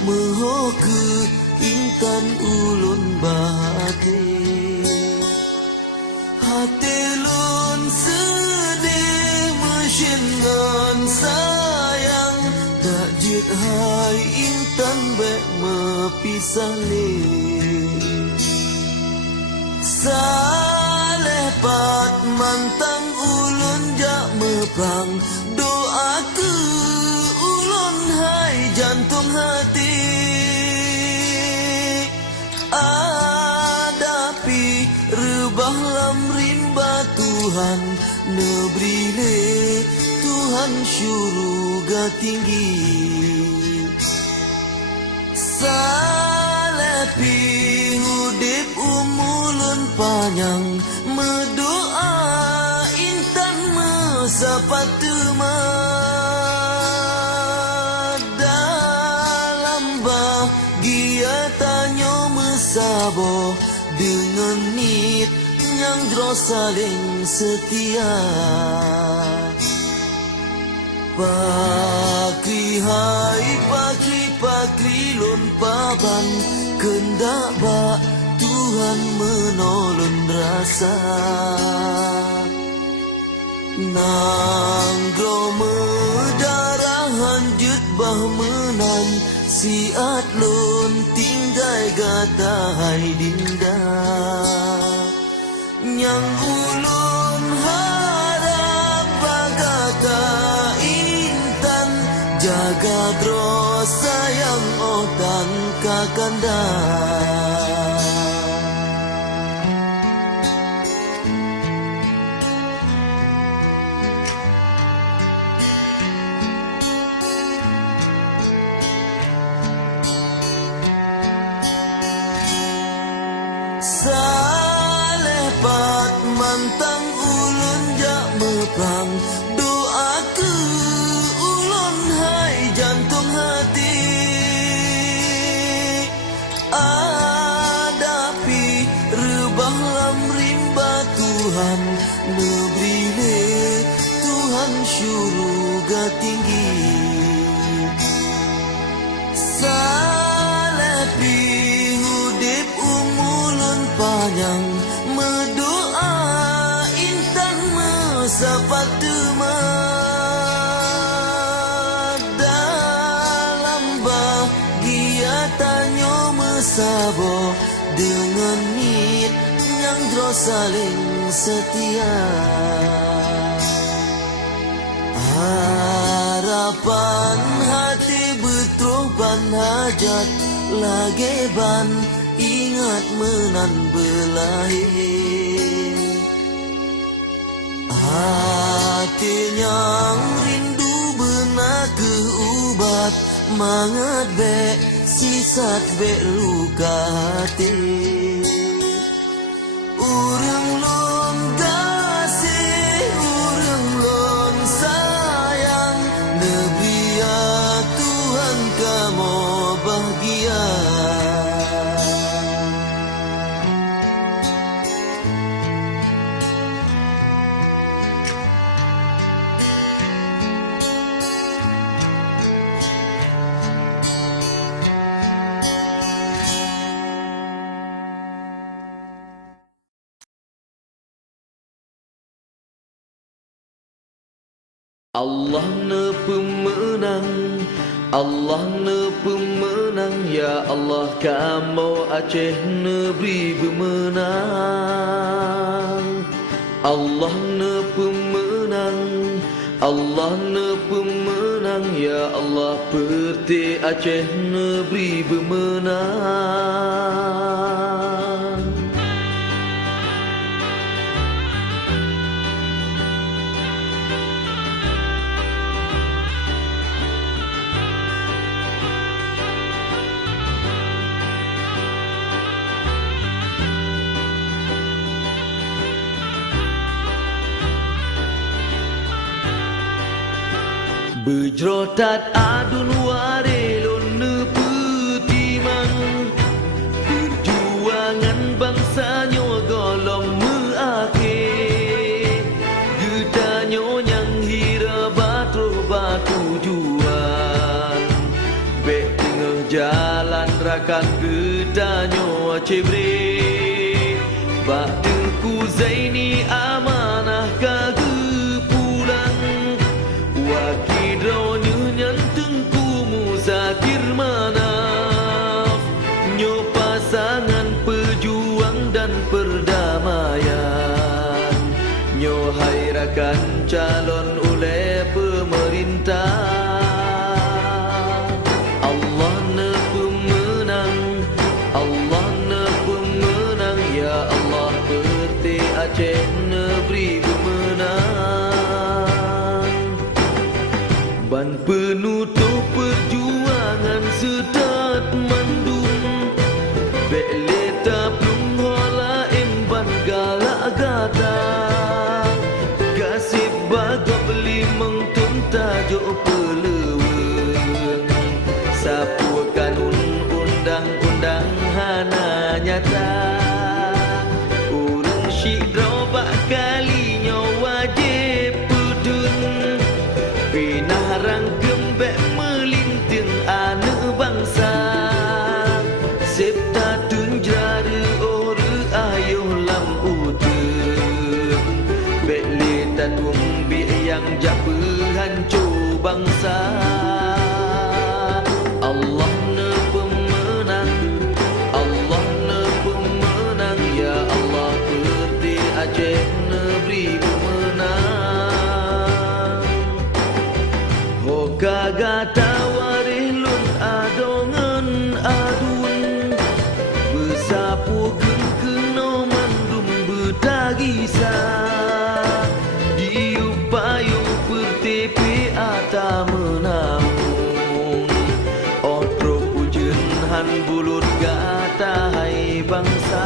meho ke intan ulun bahati. Hati lun sedih mesingan sayang, tak jit hai intan bek mepisah le. Saleh pat mantang ulun jak mepang, doa ke ulun hai jantung hati. Adapi rebah lam rimba Tuhan, nebrile Tuhan syurga tinggi. Salepi hudip umulun panjang, medoa intan mesapat temat. Dalam bahagia tanyo mesabo, dengan nit yang jero saling setia. Pakri hai pakri lon paban, kendak bak Tuhan menolong rasa. Nanggro medarah hanjut bah menan, siat lon tinggai gata hai dinda. Nyang ulun harap bagata intan, jaga dro sayang otan kakanda. Saleh pat mantang ulun jak mepang, doa ke ulun hai jantung hati. Adapi rebah lam rimba Tuhan, nebrile Tuhan syurga tinggi. Salepi hudip umulun panjang, medoa intan mesapat temat. Dalam bahagia tanyo mesabo, dengan nit yang jero saling setia. Harapan hati betroban hajat, lageban ingat menan belahi. Hati yang rindu benak keubat, mangat bek sisat bek luka hati. Urang lon kasih, urang lon sayang, nebia Tuhan kamu bahagia. Allah ne pemenang, Allah ne pemenang, ya Allah kamu Aceh negeri bermenang. Allah ne pemenang, Allah ne pemenang, ya Allah Perti Aceh negeri bermenang. Berjerotat adun warelon ne petimang, perjuangan bangsanya golong meakhir, gedanyo yang hira batu juan, bek tengah jalan rakan gedanyo cebre, bak dengku Zaini amanah kagak Zakir Manaf, nyo pasangan pejuang dan perdamaian, nyo hairakan calon oleh pemerintah. Allah ne pemenang, Allah ne pemenang, ya Allah Perti Aceh negeri bermenang. Ban penutup perjuangan sedat mandum, bek leta plung hola emban galak gata, gasip bagap limang tun tajuk peleweng, sapu kanun undang-undang hana nyata, urang syidro bak kalinya wajib pudun, pinah rangkem bek melinting anak bangsa, septa tunjara ore ayuh lam utun, bek leta tumbi yang jabe hancur bangsa. Allah ne pemenang, Allah ne pemenang, ya Allah Perti Aceh negeri bermenang. Kagata warih lun adongan adun, bersapu keno mandum betagisa, diupayu pertepi ata menamung, otro pujen han bulut gata hai bangsa,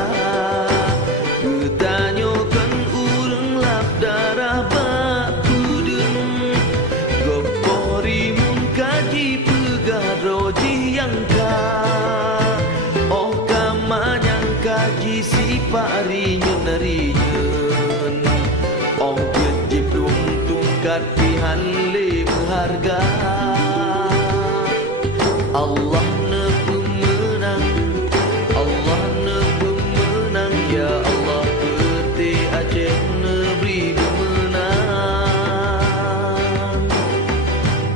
getanyokan urang lap darah bak pudun, goporimun kaji pegah roji yang ka, oh kamanyang kaji sipak rinyen, oh gejip tungkat pihan le berharga. Allah ne pemenang, Allah ne pemenang, ya Allah Perti Aceh negeri bermenang.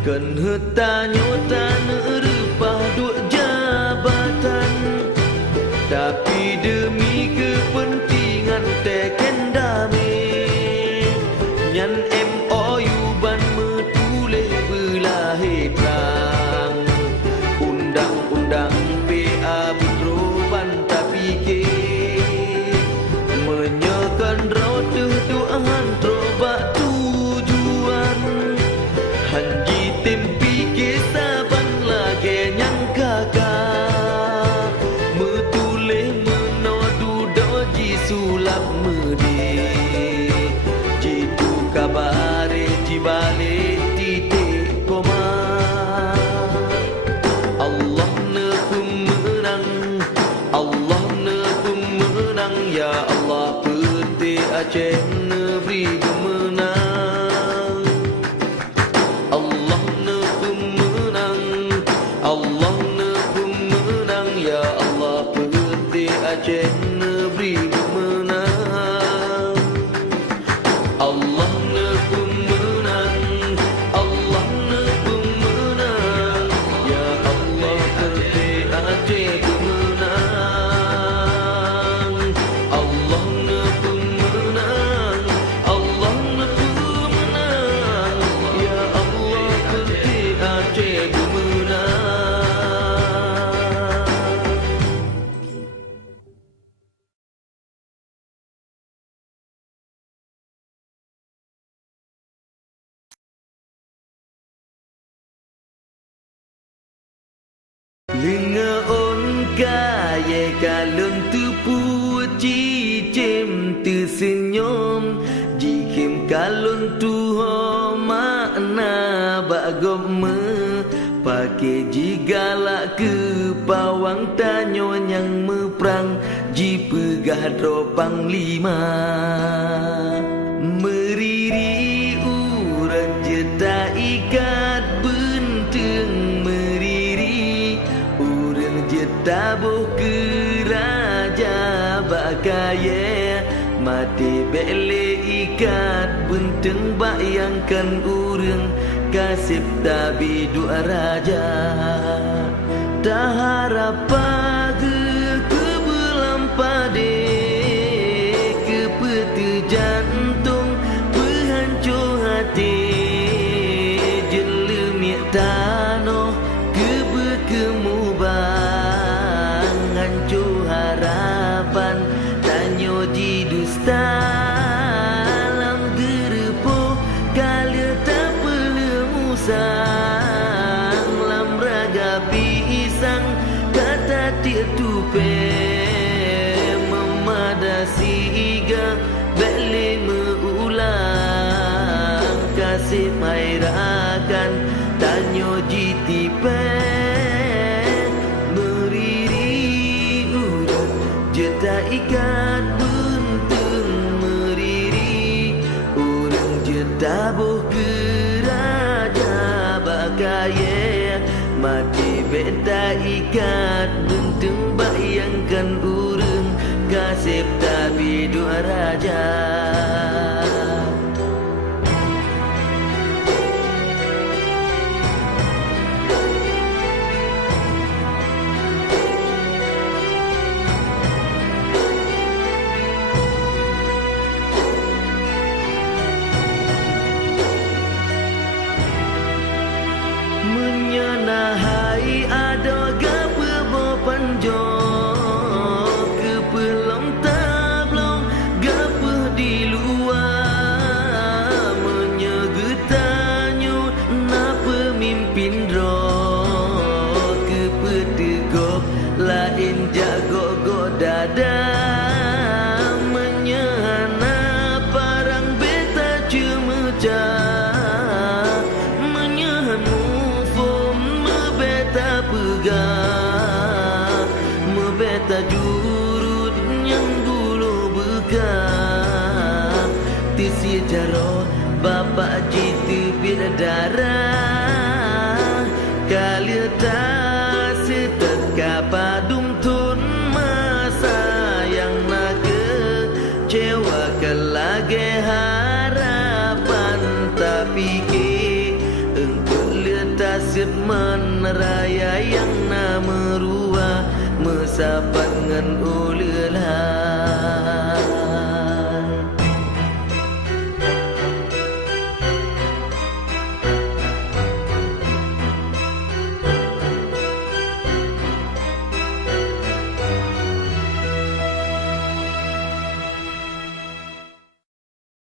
Kan hetanyo tanah repah duk jabatan, tapi demi kepentingan teken damai, nyan MOU ban metuleh belahir terang, undang-undang PA bedroban tapi ke, menyekan roda doahan trobak tujuan, hanji tempi ke saban lagi nyang kakak, metuleh menodu doji sulap medi, jitu kabare jibale titik koma. Allah ne pemenang, Allah ne pemenang, ya Allah Perti Aceh negeri bermenang. Allah ne pemenang, Allah ne pemenang, ya Allah Perti Aceh negeri bermenang. Allah ne pemenang, Lenga on kaya kalon tu puji cem tu senyum jikim kalon tu ho makna bagom me pakai jigala ke pawang tanyo yang meperang ji pegah dropang lima meriri urang jeta ikat benteng meriri urang jeta boh ke raja bakaya mati bele ikat benteng bayangkan urang kasih tabi dua raja tak harap pagi ke belam pade ke peti jantung berhancur hati jelemi tanoh ke berkemubang hancur harapan tanyo ji dusta sang lam raga pisang kata tiap tupe memadasi iga beli meulang kasih mairakan tanyo jitipe meriri udah jeta ikat buntung meriri urang jeta boh kaya mati beta ikat benteng bayangkan urang kasih tabi dua raja menyenahai ada gapa bopanjo ke pelong tablong gapa di luar menyegetanyo na pemimpin ro ke petegok lain jago go dada menyehana parang beta cemecah mebeta jurut yang bulu bekam tisi jaro bapak jitu bila darah kali tak seteka padum tun masa yang naga cewa kelage harapan tapi ke engkau letasir meneraya yang nama ruah mesapat ngan ulelah